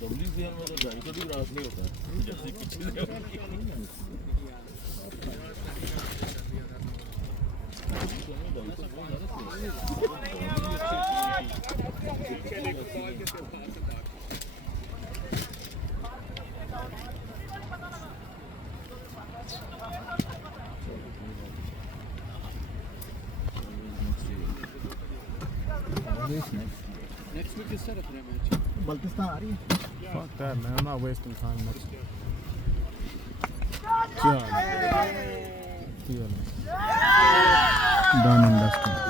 WCR में तो 250 भी क्रॉस नहीं होता जैसे Next week is set up for match. Baltistan आ रही है। Fuck that, man. I'm not wasting time next year. Done and dusted.